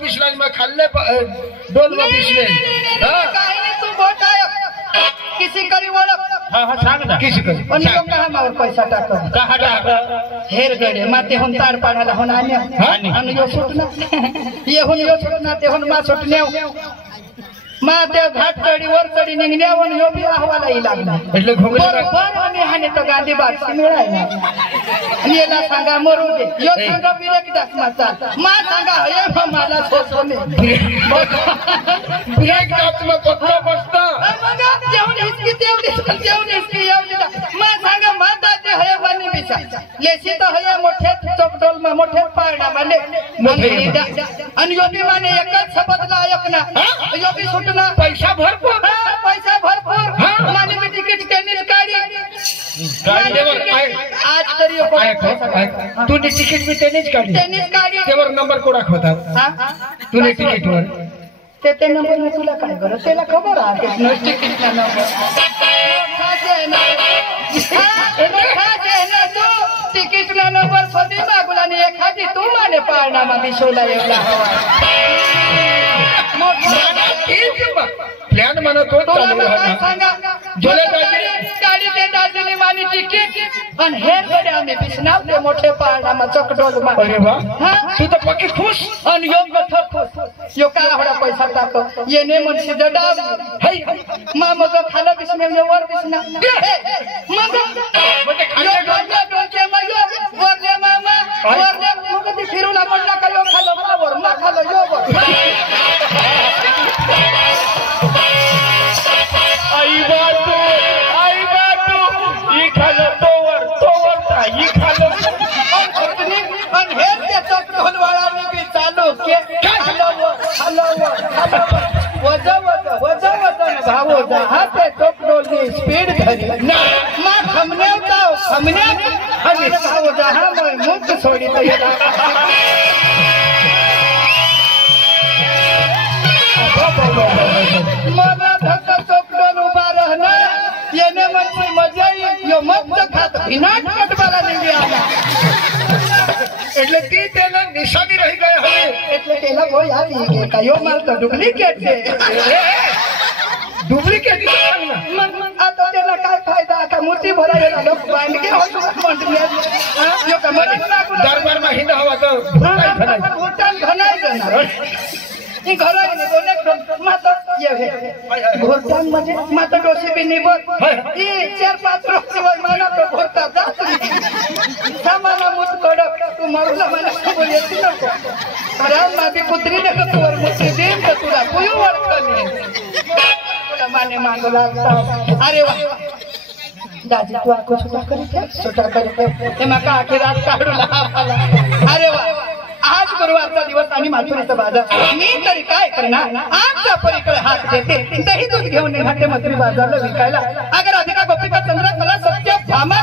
पिसला मैं खाल्ले डोल में पिसले तू बोट आया किसी करी ओळख हाँ सांग ना किसी करी पण कहा मावर पैसा टाक कहा टाक हेर गडे माते होन तार पाडाला होन आणि यो सुटना ये होन यो सुटना ते होन मा सुटण्या मा त्या घाट चढी वर चढी निघण्या वन यो बी अहवालाही लागला એટલે घोंगडे बरोबर आणि हाने तो गांधी बाग मिळायला आणि याला सांगा मरू दे यो सांगा बिरेक दास माचा मा सांगा हे मला सोसोने ब्रेक दात में पक्का बसता मग जेवण हिसकी जेवण हिसकी एवढी मा सांगा माता ते हया वाणी बिसा लेसी तो हया मोठे चोकडोल में मोठे पारडा वाले आणि यो बी माने एकच शब्दला ऐकना यो बी सुटना पैसा भरपूर माने मी तिकीट टेनिस काढी आज तरी तू तिकीट मी टेनिस काढली त्यावर नंबर को दाखवतात तुने तिकीट वर ते नंबर में तुला काय बरं त्याला खबर आहे नो तिकीट ना तिकीट ना नंबर सदी मागुला आणि एखादी तू माने पाळणा दिसवला एवढा हवा प्लॅन म्हणतो गाडी ते दार्जिलिंग मानी तिकीट आणि हे गडे आम्ही बिसनावले मोठे पाळणा चकडोल मा अरे वा तू तर पक्की खुश आणि योग खुश यो का हडा पैसा टाक येणे म्हणशी जडा हाय मा मग खाला बिसने वर बिसना मग म्हणजे खाला डोके मग वरले मामा वरले मग ती फिरूला म्हणला का यो खालो मावर मा खालो यो वर आई बातू ई खालो तोवर ता ई खालो आणि हे ते चकडोल वाळाने बी चालू के हॅलो वजा भावो जा हा ते चकडोल नी स्पीड धरी मा खमने आणि भावो जा हा मुक्त सोडी तयार मला धक्का चकडोल उभा रहना येणे म्हणजे मजा यो मस्त खात विनाट कटवाला निघी आला એટલે તી તેના નિશાની રહી ગયા હવે એટલે તેના કોઈ આવી કે કયો માલ તો ડુપ્લિકેટ છે ડુપ્લિકેટ આ તો તેના काय फायदा आता मूर्ती भरायला लोक बांध के होतो म्हणते यो कमरे दरबाરમાં हिंद हवा तो होटल घनाय जाणार इ घरा ने दोने माता ये है घोरटान म्हणजे माता डोसे बी निबत इ 4-5 रोज मला तो घोरता जात सामाला मुत कडक तू मारूला मला बोल येते नको अरे माझी कुत्री ने तोवर मुत्री देम तर तुला कोयो वळखली तुला माने मांगो लागता अरे वा दादी तू आको छोटा करी ते माका आखी रात काढू लावाला अरे वा आज गुरुवारचा दिवस आणि माथुरीचा बाजार मी तरी काय करणार आमच्या पलीकडे हात देते दही दूध घेऊन निघाले माथुरी बाजारला विकायला अगर अधिका गोपिका चंद्र कला सत्य भामा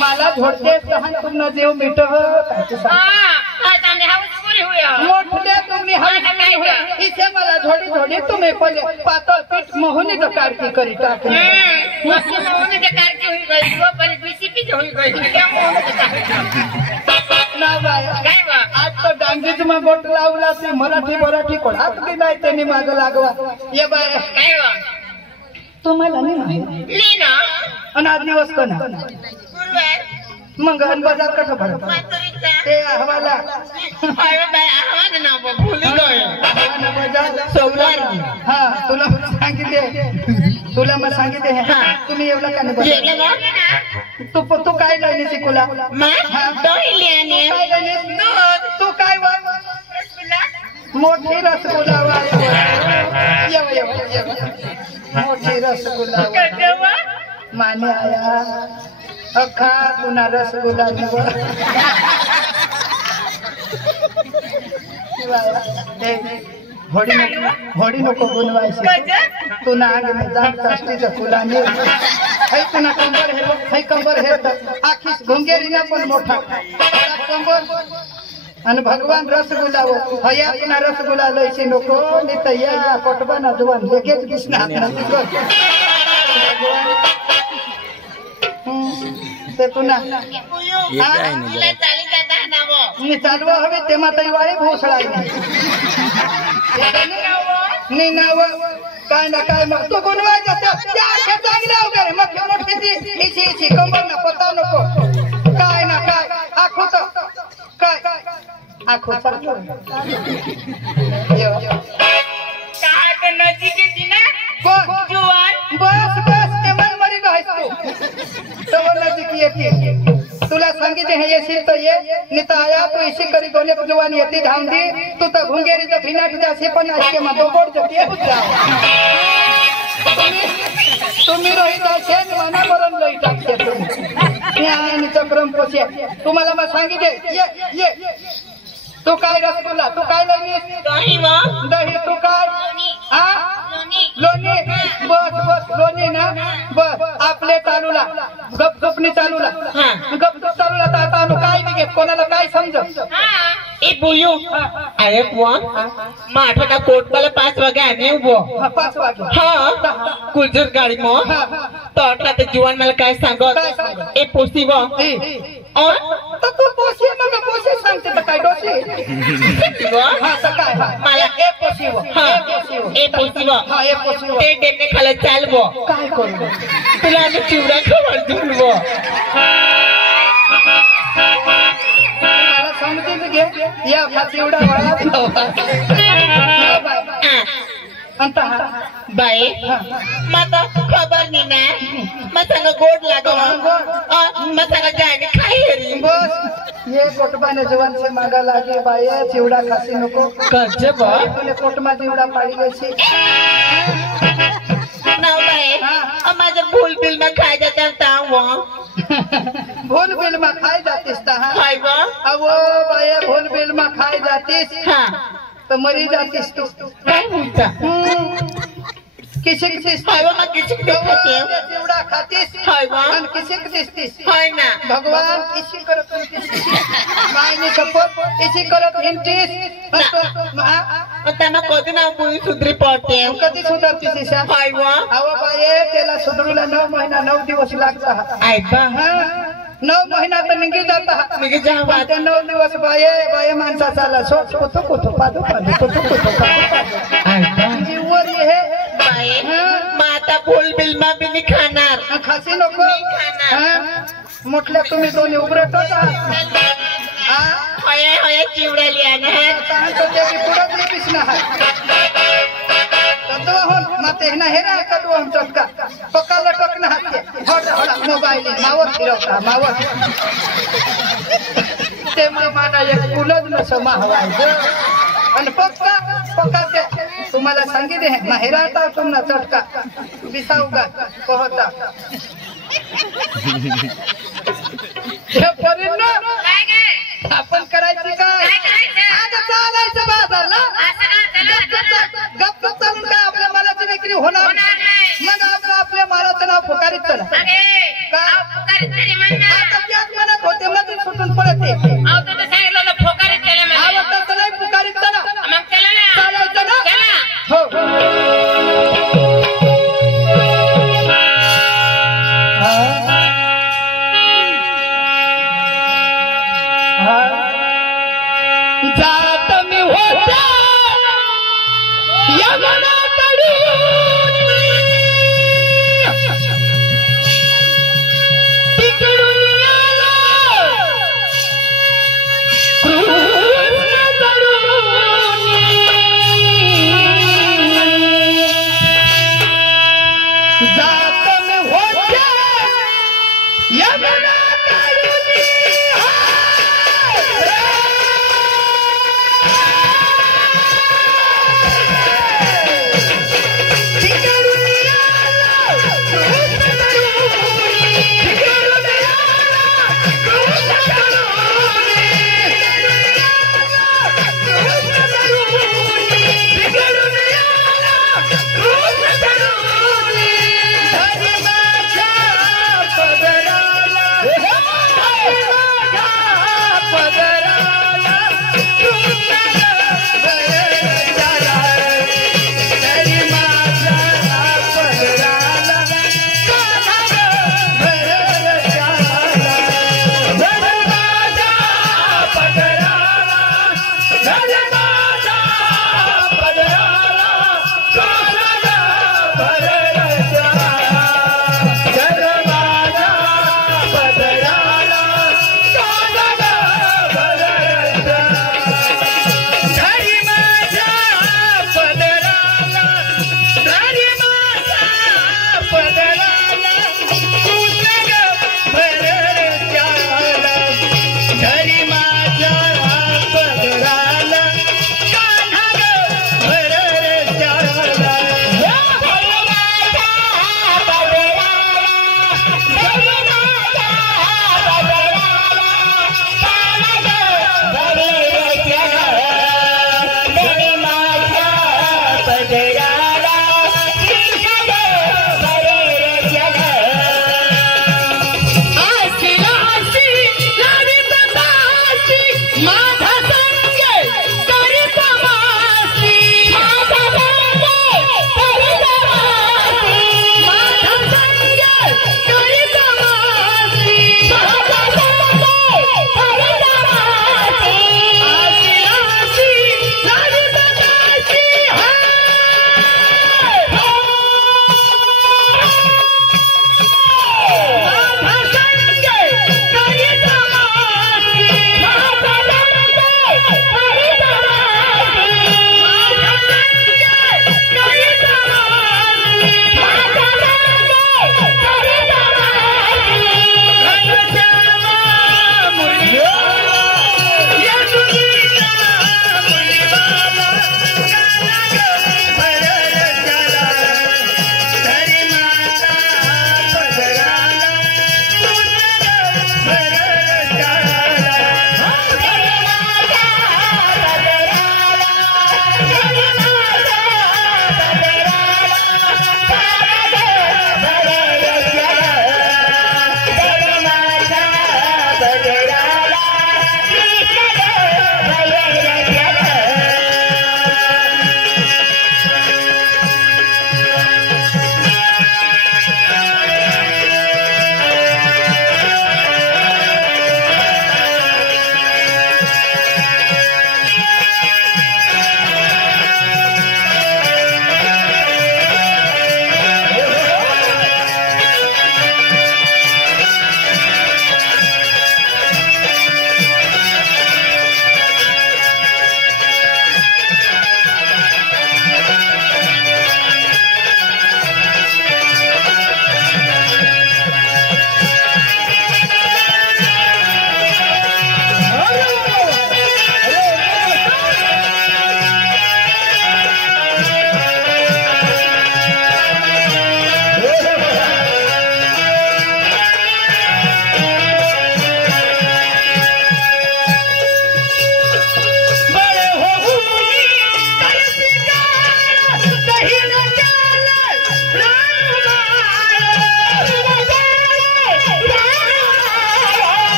मला झोडते सहान पूर्ण देव मिट मोठले तुम्ही इथे मला झोडी तुम्ही पहिले पातळ पीठ मोहनी कारकी करी टाकली आज तो डांगीच में बोट लावला ते मराठी कोणात बी नाही त्यांनी माग लागवा ये बाय तुम्हाला नाही ना आणि आज दिवस कोणा मग बाजार कसं भरत ते हवाला हा तुला मग सांगितले तुम्ही एवढं का नाही तू काय लावली शिकुला तू काय मोठी रसगुल्ला मोठी रसगुल्ला माने आया अखा पुन्हा रसगुल्ला होडी नको बनवायची तू ना आगे में जाग काष्टीच्या फुलाने हाय तुना कंबर हे आखीस घोंगेरीना पण मोठा कंबर आणि भगवान रसगुल्ला हया पुन्हा रसगुल्ला लयची नको नाही तर या पोटबाना जुवान लगेच दिसणार ते पुन्हा मी चालवा हवे तेव्हा तरी वाळे भोसळा नाही नाव काय ना काय मग तो गुणवायचा त्या चांगल्या वगैरे मोठी मोठी ती इशी कंबर ना पता नको काय ना काय आखो तर काय आखो काय नजीक येते ना कोण जुवान बस बस ते मन मरी तू तो नजीक येते तुला सांगितले हे येशील तर ये नित आया तू इसी करी दोने जवान येते धांदी तू तर भुंगेरीचा भिनाट जासे पण असते मग दोबोड जते तुम्ही रोहित असेल मना मरण लई टाकते तुम्ही आणि चक्रम पोसे तुम्हाला मग सांगितले ये तू काय रसगुल्ला तू काय लईस दही व दही तू काय लोणी बस बस लोणी ना बस आपले चालूला गपगपनी चालूला गपगप चालूला तर आता आलो काय नाही घेत कोणाला काय समज ए बुयू अरे बुवा माठा कोट वाला 5 वागे आने बुवा 5 वागे हाँ कुलजर गाड़ी में तो अटला ते जुवान मला काय सांगत ए पोसी व और तर तू पोसी मग पोसी सांगते तर काय डोसी हा तर काय मला ए पोसी व ए पोसी व हा ए पोसी व ते डेमने खाला चाल व काय करू तुला आम्ही चिवडा खबर देऊन व मला समजून घे या फाती एवढा वाळा अंत बाई माता खबर नहीं ना मसाला गोड लागो मसाला जाने खाई हरी बस ये कोटबाने जवान से मागा लागे बाया चिवडा खासी नको कजे बा तुले कोटमा चिवडा पाडी गयसी ना बाई माझे भूल बिल में खाई जाता था वो भूल बिल में खाई जातीस ता खाई बा अब बाया भूल बिल में खाई जातीस हाँ तो मरी जातीस तू काय बोलता किसी किसी हाय वो मैं किसी को खाती हूँ चिवडा खातीस हाय वा आणि किसी दिसतीस हाय ना भगवान इसी करत मायने सपोर्ट इसी करत हिंटीस आता मैं कधी ना बोली सुधरी पडते कधी सुधारतीस ईशा हाय वा अहो बाये त्याला सुधरूला 9 महिना 9 दिवस लागता आई बा 9 महिना तर निघी जाता निघी जावा पण ते 9 दिवस बाये माणसा चाला सोच कोतो पादो आई बा जीवर हे बाई माता भूल बिल में भी नहीं खाणार खासी नको म्हटलं तुम्ही दोन्ही उघडत होता होया होया चिवडा लिया ना तो ते पुढं दिसतीस ना तो हो मते ना हेरा कदू हम चटका पक्का लटक ना हाते होड़ा मोबाइल मावत फिरवता मावत ते माना एक कुलद न समा हवाय आणि पक्का ते तुम्हाला सांगितले माहेरा आता तुमना चटका बिसाऊगा पोहता हे परिण आपण करायची काय आज चालायचं बाजारला गप्प चालून काय आपल्या मालाची विक्री होणार मग आपण आपल्या मालाचं नाव फुकारीत चला आता त्याच म्हणत होते मध्ये सुटून पडते आवडतं चला फुकारीत चला चालायचं ना हो जात मी होता यमुना